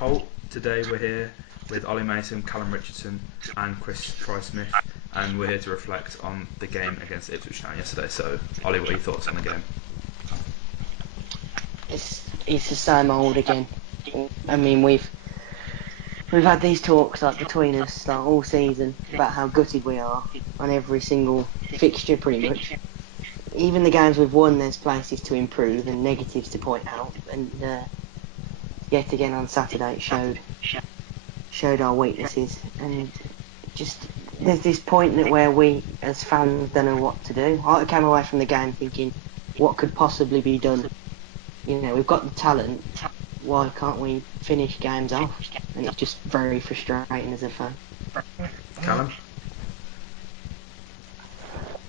Holte. Today we're here with Ollie Mason, Callum Richardson and Chris Price-Smith, and we're here to reflect on the game against Ipswich Town yesterday. So, Ollie, what are your thoughts on the game? It's the same old again. I mean, we've had these talks like between us like all season about how gutted we are on every single fixture, pretty much. Even the games we've won, there's places to improve and negatives to point out. And yet again on Saturday, it showed our weaknesses. And just there's this point that where we as fans don't know what to do. I came away from the game thinking, what could possibly be done? You know, we've got the talent. Why can't we finish games off? And it's just very frustrating as a fan. Callum?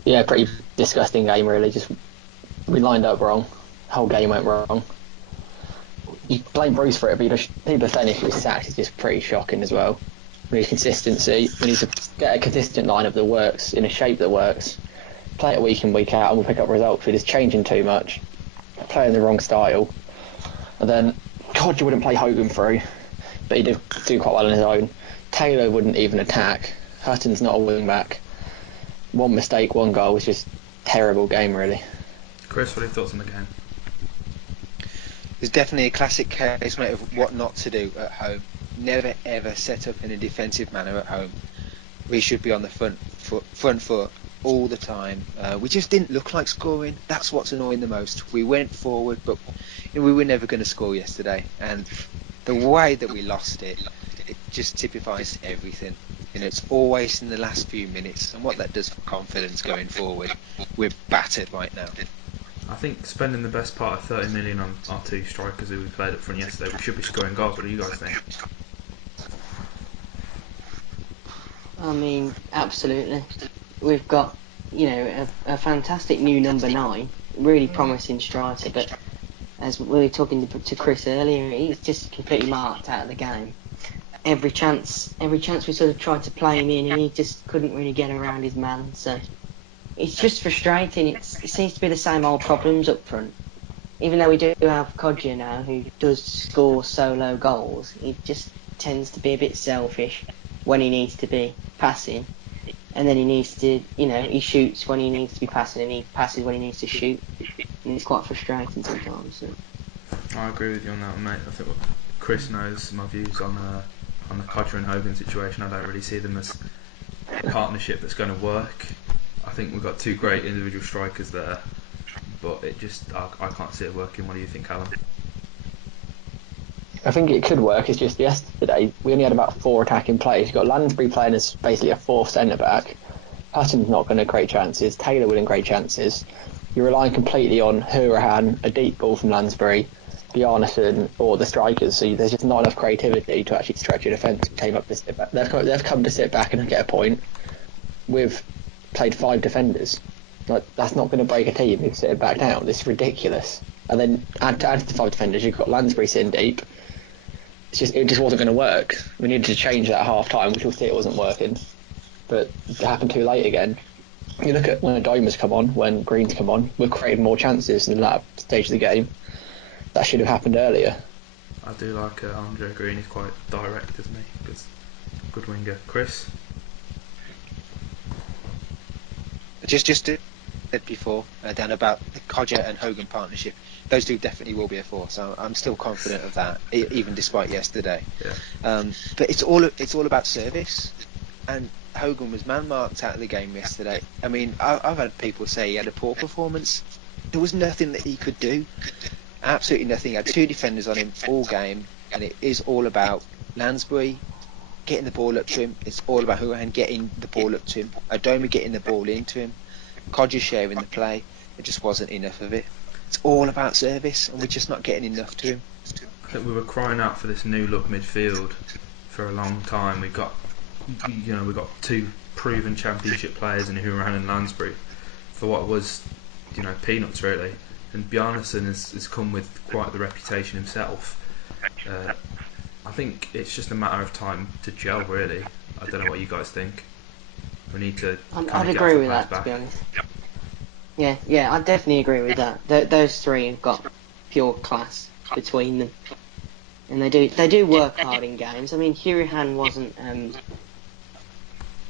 Yeah, pretty disgusting game really. Just we lined up wrong. Whole game went wrong. You blame Bruce for it, but people saying if he was sacked is just pretty shocking as well. We need consistency. We need to get a consistent lineup that works in a shape that works. Play it week in, week out, and we'll pick up results. We're just changing too much, playing the wrong style. And then Codger wouldn't play Hogan through, but he did do quite well on his own. Taylor wouldn't even attack. Hutton's not a wing back. One mistake, one goal was just terrible game really. Chris, what are your thoughts on the game? There's definitely a classic case, mate, of what not to do at home. Never ever set up in a defensive manner at home. We should be on the front foot all the time. We just didn't look like scoring. That's what's annoying the most. We went forward, but we were never going to score yesterday. And the way that we lost it just typifies everything. It's always in the last few minutes, and what that does for confidence going forward. We're battered right now. I think spending the best part of 30 million on our two strikers who we played up front yesterday, we should be scoring goals. What do you guys think? I mean, absolutely. We've got, a fantastic new number 9, really promising striker, but as we were talking to Chris earlier, he's just completely marked out of the game. Every chance we sort of tried to play him in, and he just couldn't really get around his man. So it's just frustrating. It seems to be the same old problems up front. Even though we do have Codger now, who does score solo goals, he just tends to be a bit selfish when he needs to be passing. And then he needs to, he shoots when he needs to be passing, and he passes when he needs to shoot. And it's quite frustrating sometimes. So. I agree with you on that, mate. I think Chris knows my views on the Codger and Hogan situation. I don't really see them as a partnership that's going to work. I think we've got two great individual strikers there, but I can't see it working. What do you think, Callum? I think it could work. It's just yesterday we only had about 4 attacking players. You've got Lansbury playing as basically a 4th centre back. Hutton's not going to create chances. Taylor wouldn't create chances. You're relying completely on Hourahan, a deep ball from Lansbury, Bjarnason, or the strikers. So there's just not enough creativity to actually stretch your defence. They've come to sit back and get a point. We've played 5 defenders. That's not going to break a team if sit back down. This is ridiculous. And then add to the 5 defenders, you've got Lansbury sitting deep. It just wasn't going to work. We needed to change that at half time, which we'll see it wasn't working. But it happened too late again. You look at when Adoma's come on, when Green's come on, we've created more chances in that stage of the game. That should have happened earlier. I do like Andre Green. He's quite direct, isn't he? Good winger. Chris? Just said before, Dan, about the Codger and Hogan partnership. Those two definitely will be a force. I'm still confident of that, even despite yesterday. Yeah. But it's all about service. And Hogan was man-marked out of the game yesterday. I mean, I've had people say he had a poor performance. There was nothing that he could do. Absolutely nothing. He had 2 defenders on him all game, and it is all about Lansbury getting the ball up to him. It's all about Hourahan getting the ball up to him. Adoma getting the ball into him. Codger sharing the play. There just wasn't enough of it. It's all about service, and we're just not getting enough to him. I think we were crying out for this new look midfield for a long time. We got 2 proven championship players in Hourahan and Lansbury for what was, peanuts really. And Bjarnason has come with quite the reputation himself. I think it's just a matter of time to gel, really. I don't know what you guys think. We need to. I'd agree with that, to be honest. Yeah, I definitely agree with that. Those 3 have got pure class between them. and they do work hard in games. I mean, Hurahan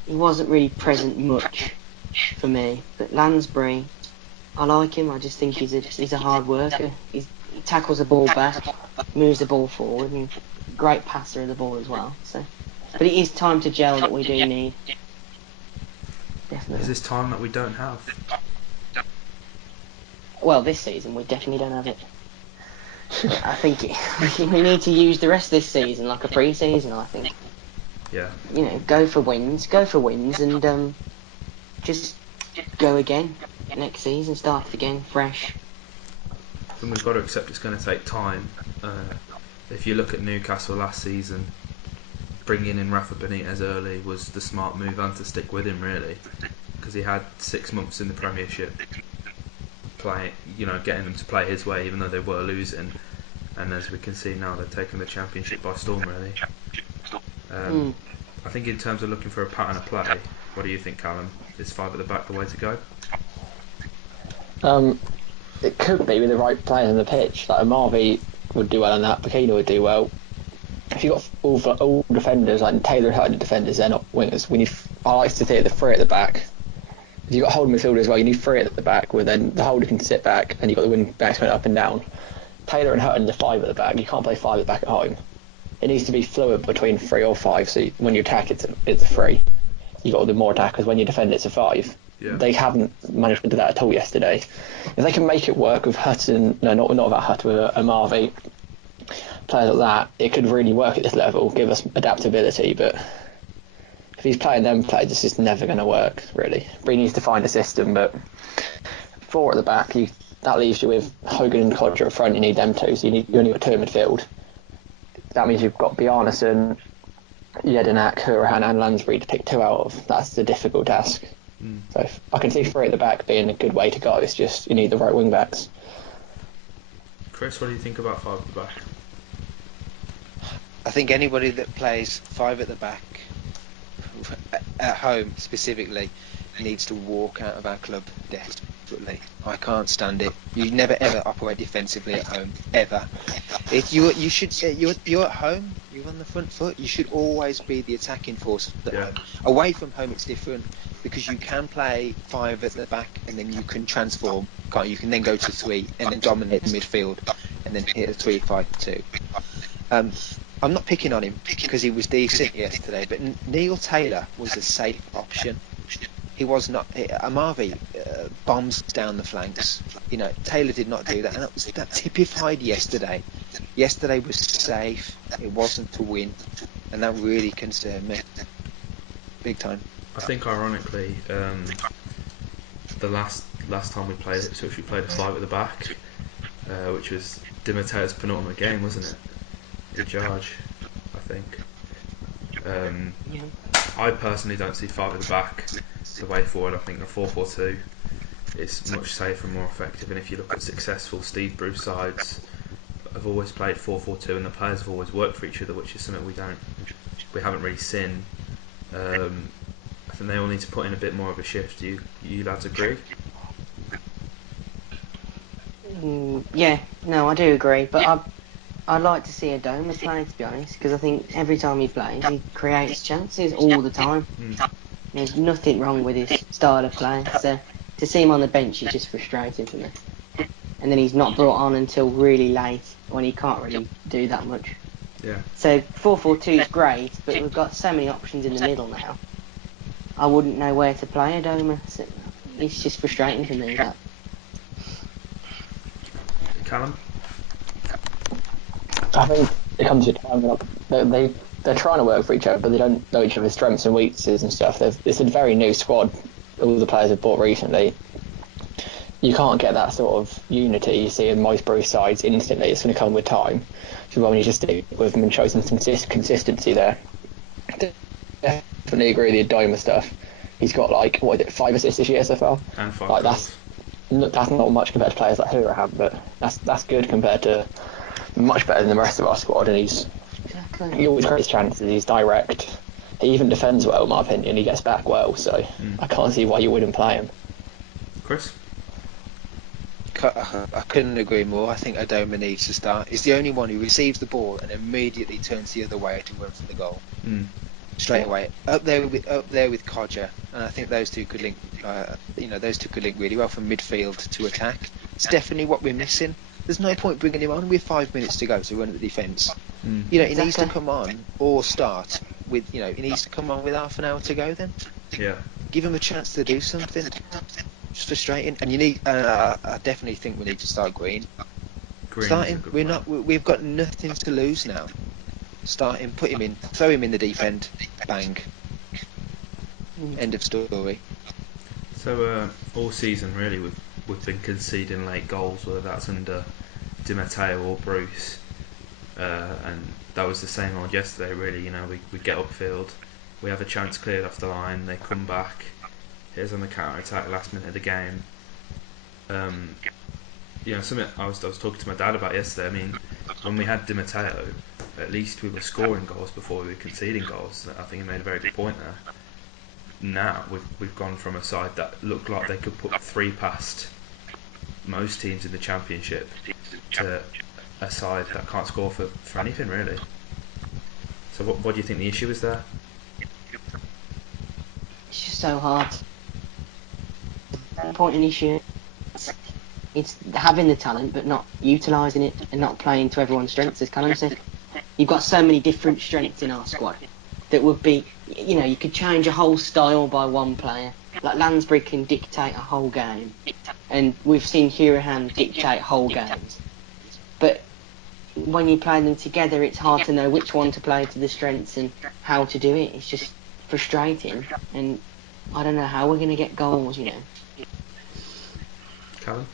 he wasn't really present much for me, but Lansbury, I like him. I just think he's a hard worker. He tackles the ball back, moves the ball forward, and great passer of the ball as well. So, but it is time to gel that we do need. Definitely. Is this time that we don't have? Well, this season we definitely don't have it. I think we need to use the rest of this season like a pre-season. I think. Yeah. You know, go for wins, and just go again next season. Start again fresh. I think we've got to accept it's going to take time. If you look at Newcastle last season, bringing in Rafa Benitez early was the smart move, and to stick with him really, because he had 6 months in the Premiership, getting them to play his way, even though they were losing. And as we can see now, they've taken the Championship by storm really. I think in terms of looking for a pattern of play, what do you think, Callum? Is 5 at the back the way to go? It could be with the right players on the pitch. Like Marvey would do well on that. Bikina would do well. If you've got all defenders, like Taylor and Hutton defenders, they're not wingers. I like to see the 3 at the back. If you've got a holding midfielder as well, you need 3 at the back, where then the holder can sit back and you've got the wing backs going up and down. Taylor and Hutton are 5 at the back. You can't play 5 at the back at home. It needs to be fluid between 3 or 5. So when you attack, it's a 3. You've got the more attackers. When you defend, it's a 5. Yeah. They haven't managed to do that at all yesterday. If they can make it work with Hutton, not about Hutton, with a Marvey, players like that, it could really work at this level, give us adaptability. But if he's playing them players, this is never going to work, really. He needs to find a system, but 4 at the back, that leaves you with Hogan and Codger up front. You need them 2, so you only got 2 in midfield. That means you've got Bjarnason, Jedinak, Hurahan and Lansbury to pick 2 out of. That's the difficult task. So I can see 3 at the back being a good way to go. It's just you need the right wing backs. Chris, what do you think about 5 at the back? I think anybody that plays 5 at the back at home specifically needs to walk out of our club desperately. I can't stand it. You never ever operate defensively at home ever. If you're at home, you're on the front foot. You should always be the attacking force at home. Away from home, it's different because you can play 5 at the back and then you can transform. You can then go to 3 and then dominate the midfield and then hit a 3-5-2. I'm not picking on him because he was decent yesterday, but Neil Taylor was a safe option. He was not. Marvey bombs down the flanks. Taylor did not do that, and that typified yesterday. Yesterday was safe. It wasn't to win, and that really concerned me, big time. I think ironically, the last time we played Ipswich, we played a 5 at the back, which was Di Matteo's penultimate game, wasn't it? In charge, I think. I personally don't see 5 at the back the way forward. I think the 4-4-2 is much safer and more effective. And if you look at successful Steve Bruce sides, have always played 4-4-2, and the players have always worked for each other, which is something we haven't really seen. I think they all need to put in a bit more of a shift. Do you lads agree? Yeah, no, I do agree, but I'd like to see Adoma play, to be honest, because I think every time he plays, he creates chances all the time. There's nothing wrong with his style of play, so to see him on the bench is just frustrating for me. And then he's not brought on until really late, when he can't really do that much. Yeah. So 4-4-2 is great, but we've got so many options in the middle now. I wouldn't know where to play Adoma. So it's just frustrating to me, that. Callum? I think it comes to time. They're trying to work for each other, but they don't know each other's strengths and weaknesses and stuff. It's a very new squad. All the players have bought recently. You can't get that sort of unity you see in most Bruce sides instantly. It's going to come with time. So when you just stick with them and show some consistency there. Definitely agree with the Adoma stuff. He's got 5 assists this year so far. And 5 goals. That's not much compared to players like Hurahan, but that's good compared to much better than the rest of our squad. And he always creates chances. He's direct. He even defends well, in my opinion. He gets back well, so I can't see why you wouldn't play him. Chris? I couldn't agree more. I think Adoma needs to start. He's the only one who receives the ball and immediately turns the other way to run for the goal straight away. Up there with Codger, and I think those two could link. Those two could link really well from midfield to attack. It's definitely what we're missing. There's no point bringing him on with 5 minutes to go to run at the defence. He needs to come on or start with. He needs to come on with half an hour to go. Then give him a chance to do something. It's frustrating, and you need. I definitely think we need to start Green. Start him. We've got nothing to lose now. Start him. Put him in. Throw him in the deep end. Bang. End of story. So all season really we've been conceding late goals, whether that's under Di Matteo or Bruce, and that was the same old yesterday. Really, we get upfield, we have a chance cleared off the line, they come back. Here's on the counter attack last minute of the game. Something I was talking to my dad about yesterday. I mean, when we had Di Matteo, at least we were scoring goals before we were conceding goals. I think he made a very good point there. Now we've gone from a side that looked like they could put 3 past most teams in the Championship to a side that can't score for anything really. So what do you think the issue is there? It's just so hard. Important issue. It's having the talent but not utilising it and not playing to everyone's strengths, as Callum said. You've got so many different strengths in our squad that would be, you could change a whole style by one player. Like Lansbury can dictate a whole game, and we've seen Hurahan dictate whole games. But when you play them together, it's hard to know which one to play to the strengths and how to do it. It's just frustrating, and I don't know how we're going to get goals, Callum?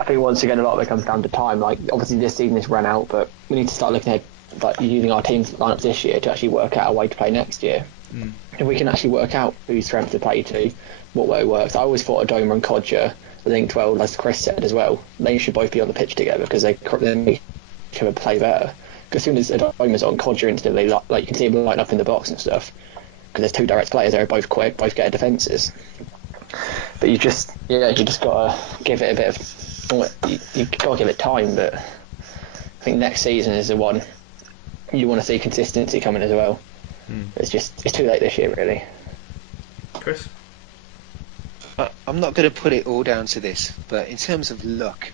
I think once again a lot of it comes down to time. Like obviously this season has run out, but we need to start looking at using our team's lineups this year to actually work out a way to play next year. If we can actually work out whose strength to play to, what way it works. I always thought Adoma and Codger, I think, well, as Chris said as well, they should both be on the pitch together because they make each other play better. Because as soon as Adoma's on, Codger instantly, like you can see him line up in the box and stuff. Because there's 2 direct players there, both quick, both get defences. But you just gotta give it a bit of. You gotta give it time, but I think next season is the one you want to see consistency coming as well. It's too late this year, really. Chris? I'm not going to put it all down to this, but in terms of luck,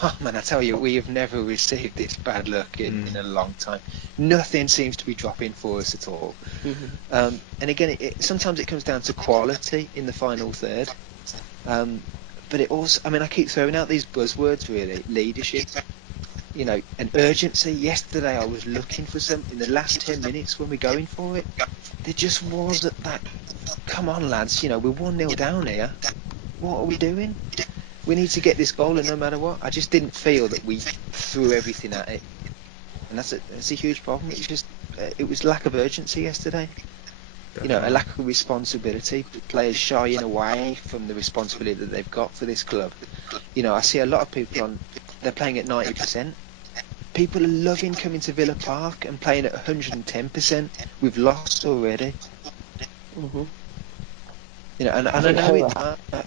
God, man, I tell you, we have never received this bad luck in a long time. Nothing seems to be dropping for us at all. And again, sometimes it comes down to quality in the final third. But it also, I keep throwing out these buzzwords, really. Leadership, and urgency. Yesterday I was looking for some in the last 10 minutes when we're going for it. There just wasn't that. Come on, lads, we're 1-0 down here. What are we doing? We need to get this goal, and no matter what. I just didn't feel that we threw everything at it. And that's a huge problem. It's just, it was lack of urgency yesterday. A lack of responsibility, players shying away from the responsibility that they've got for this club. I see a lot of people they're playing at 90%. People are loving coming to Villa Park and playing at 110%. We've lost already. And I know it.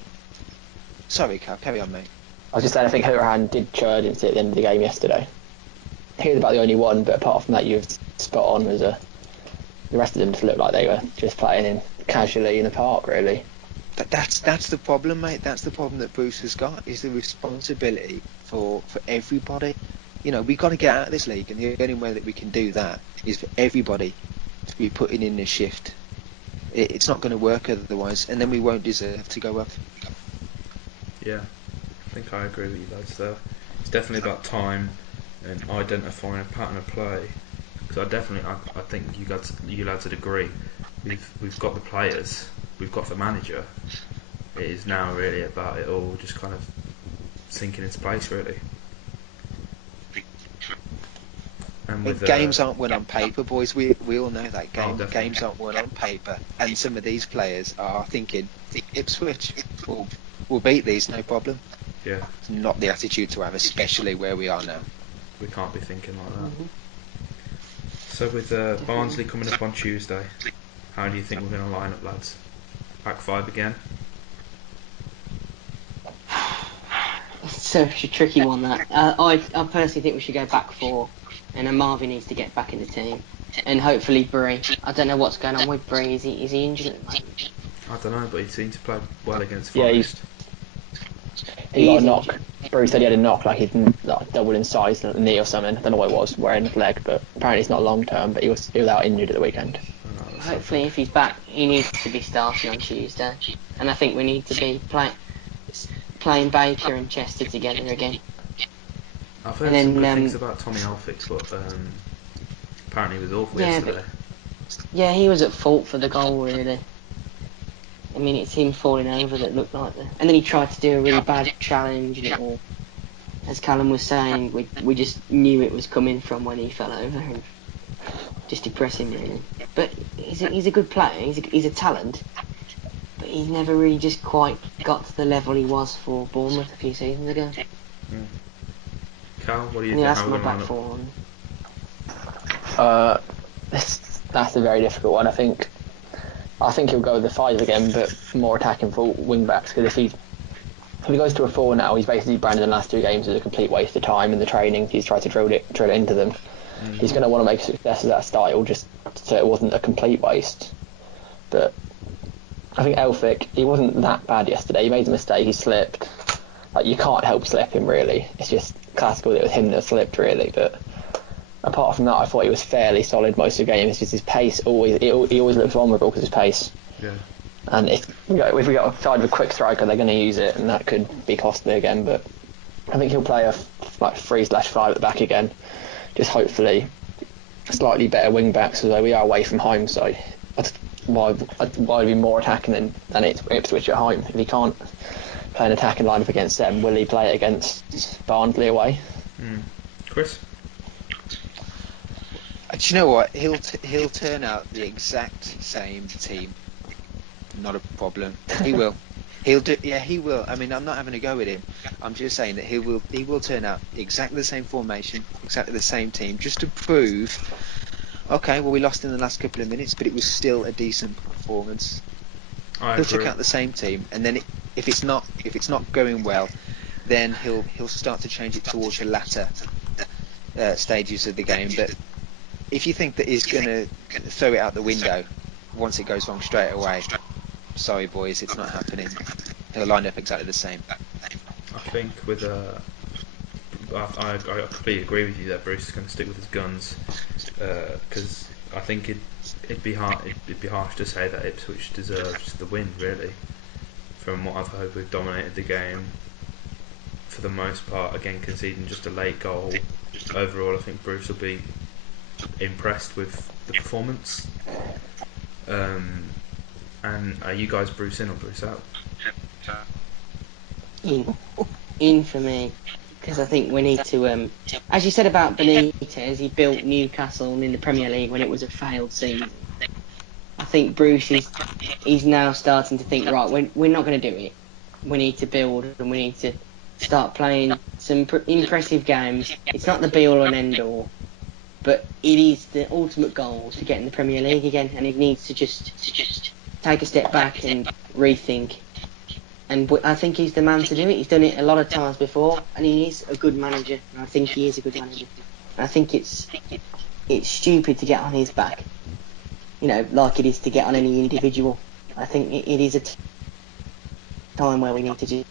Sorry, Cal, carry on, mate. I was just saying, I think Hurahan did show urgency at the end of the game yesterday. He was about the only one, but apart from that, you were spot on as the rest of them just looked like they were just playing in casually in the park, really. That's the problem, mate. That's the problem that Bruce has got, is the responsibility for everybody. We've got to get out of this league, and the only way that we can do that is for everybody to be putting in the shift. It's not going to work otherwise, and then we won't deserve to go up. Yeah, I think I agree with you lads there. It's definitely about time and identifying a pattern of play. Because I think you lads would agree. We've got the players, we've got the manager. It is now really about it all just kind of sinking into place, really. And with games aren't won on paper, boys. We all know that games aren't won on paper, and some of these players are thinking Ipswich will beat these, no problem. Yeah, it's not the attitude to have, especially where we are now. We can't be thinking like that. So with Barnsley coming up on Tuesday, how do you think we're going to line up, lads? Back 5 again? such a tricky one. That I personally think we should go back four, and then Marvin needs to get back in the team, and hopefully Bree. I don't know what's going on with Bree. Is he injured at the moment? I don't know, but he seemed to play well against Yeah, Forest. he got a is knock. injured. Bruce said he had a knock, like he'd like, doubled in size, a knee or something. I don't know what it was, wearing his leg, but apparently it's not long term. But he was out injured at the weekend. Oh, that's Hopefully, if he's back, he needs to be starting on Tuesday, and I think we need to be playing Baker and Chester together again. I've heard And some then good things about Tommy Elphick, but apparently he was awful yeah, yesterday. yeah, he was at fault for the goal really. I mean, it's him falling over that looked like the. And then he tried to do a really bad challenge, and it all, as Callum was saying, we just knew it was coming from when he fell over, and just depressing really. But he's a good player. He's a talent, but he's never really just quite got to the level he was for Bournemouth a few seasons ago. Cal, what do you And think? that's How are we my going back to line four. up? That's a very difficult one. I think he'll go with the five again, but more attacking for wing backs. Because if he goes to a four now, he's basically branded the last 2 games as a complete waste of time in the training. He's tried to drill it into them. He's going to want to make a success of that style, just so it wasn't a complete waste. But I think Elphick, he wasn't that bad yesterday. He made a mistake. He slipped. Like, you can't help slipping really. It's just classical that it was him that slipped really. But apart from that, I thought he was fairly solid most of the game. It's just his pace he always looks vulnerable because of his pace. Yeah. And if we got a side with a quick striker, they're going to use it, and that could be costly again. But I think he'll play a 3/5 at the back again. Just hopefully slightly better wing backs, although we are away from home, so why be more attacking than Ipswich at home? If he can't play an attacking lineup against them, will he play it against Barnsley away? Chris? Do you know what? He'll turn out the exact same team. Not a problem. He will. He'll do. Yeah, he will. I mean, I'm not having a go with him. I'm just saying that he will turn out exactly the same formation, exactly the same team, just to prove. Okay, well, we lost in the last couple of minutes, but it was still a decent performance. He'll check out the same team, and then if it's not going well, then he'll start to change it towards the latter stages of the game. But if you think that he's going to throw it out the window once it goes wrong straight away, sorry boys, it's not happening. He'll line up exactly the same. I think with I completely agree with you that Bruce is going to stick with his guns, because I think it'd be harsh to say that Ipswich deserves the win really. From what I've heard, we've dominated the game for the most part. Again, conceding just a late goal. Overall, I think Bruce will be impressed with the performance. And are you guys Bruce in or Bruce out? In for me, because I think we need to. As you said about Benitez, he built Newcastle in the Premier League when it was a failed season. I think Bruce he's now starting to think, right, we're not going to do it. We need to build, and we need to start playing some impressive games. It's not the be all and end all, but it is the ultimate goal to get in the Premier League again, and he needs to just take a step back and rethink. And I think he's the man to do it. He's done it a lot of times before, and he is a good manager. And I think he is a good manager. And I think it's stupid to get on his back, like it is to get on any individual. I think it is a time where we need to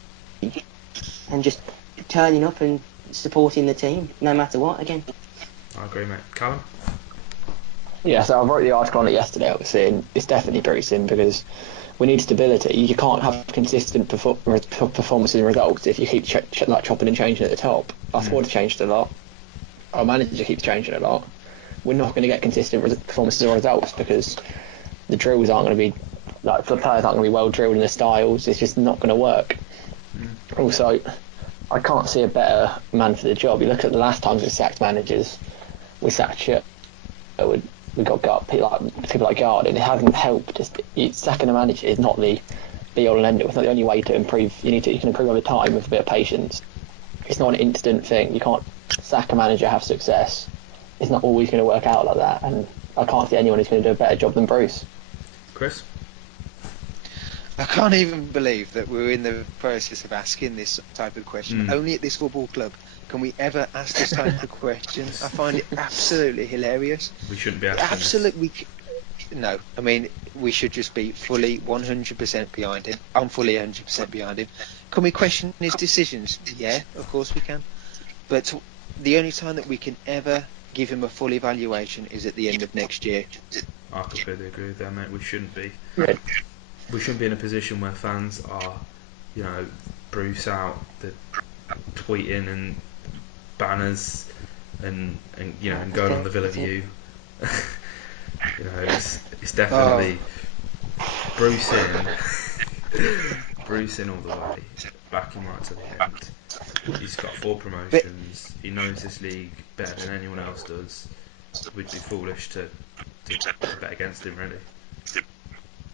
just turning up and supporting the team, no matter what. Again, I agree, mate. Callum? Yeah, so I wrote the article on it yesterday, obviously, and it's definitely Bruce in because we need stability. You can't have consistent performances and results if you keep chopping and changing at the top. Our squad changed a lot. Our manager keeps changing a lot. We're not going to get consistent performances or results because the drills aren't going to be the players aren't going to be well drilled in the styles. It's just not going to work. Also, I can't see a better man for the job. You look at the last times we sacked managers, we sacked Sherwood. We got people like Garden. It hasn't helped. Sacking a manager is not the be all and end all. It's not the only way to improve. You can improve over time with a bit of patience. It's not an instant thing. You can't sack a manager, have success. It's not always going to work out like that. And I can't see anyone who's going to do a better job than Bruce. Chris? I can't even believe that we're in the process of asking this type of question. Mm. Only at this football club can we ever ask this type of question. I find it absolutely hilarious. We shouldn't be asking Absolutely. No, I mean, we should just be fully 100% behind him. I'm fully 100% behind him. Can we question his decisions? Yeah, of course we can. But the only time that we can ever give him a full evaluation is at the end of next year. this. I completely agree with that, mate. We shouldn't be. Yeah. We shouldn't be in a position where fans are, Bruce out the tweeting and banners and going on the Villa View. It's definitely Bruce in all the way, back him right to the end. He's got 4 promotions. He knows this league better than anyone else does. We'd be foolish to bet against him, really.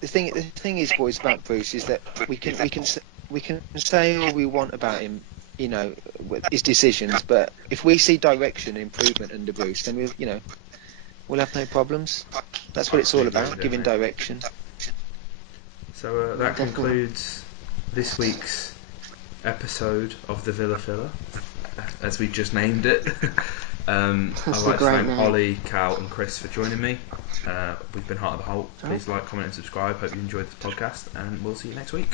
The thing is, boys, about Bruce is that we can say all we want about him, with his decisions, but if we see direction and improvement under Bruce, then we'll have no problems. That's what it's all about, giving direction. So that concludes this week's episode of the Villa Filler, as we just named it. I'd like to thank Ollie, Cal and Chris for joining me. We've been Heart of the Holte. Please like, comment and subscribe. Hope you enjoyed the podcast, and we'll see you next week.